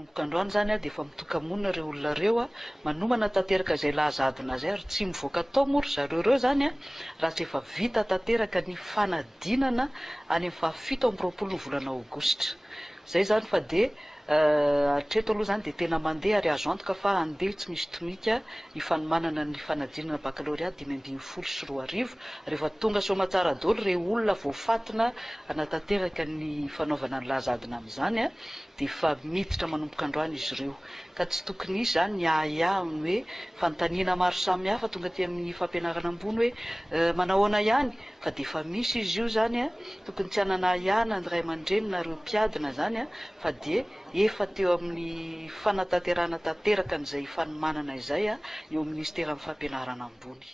manomboka androany zany dia efa mitokamonina ireo olona ireo manomana tanteraka izay lahazadina zay ary tsy mivoaka tao mory zareo ireo zany raha tsy efa vita tanteraka ny fanadinana any amin'ny 17 amby roapolo ny volana aogositra zay zany fa dia hatreto aloha zany dia tena mandeha ary azo antoka fa andeha tsy misy tomika ny fanomanana ny fanadinana baccalauréat 2024 rehefa tonga somatsara daholo ireo olona voafatina hanatanteraka ny fanaovana ny lahazadina amin'izany dia fa miditra manomboka androany izy ireo ka tsy tokony izy zany ny ahaiahiny hoe fanontaniana maro samihafa tonga aty amin'ny fampianarana ambony hoe manahoana ihany fa dia efa misy izy io zany tokony tsy hanana ahaiahana ny ray aman-dreny na ireo mpiadina zany fa dia efa teo amin'ny fanatanterana tanteraka n'izay fanomanana izay eo amin'ny ministera amin'ny fampianarana ambony.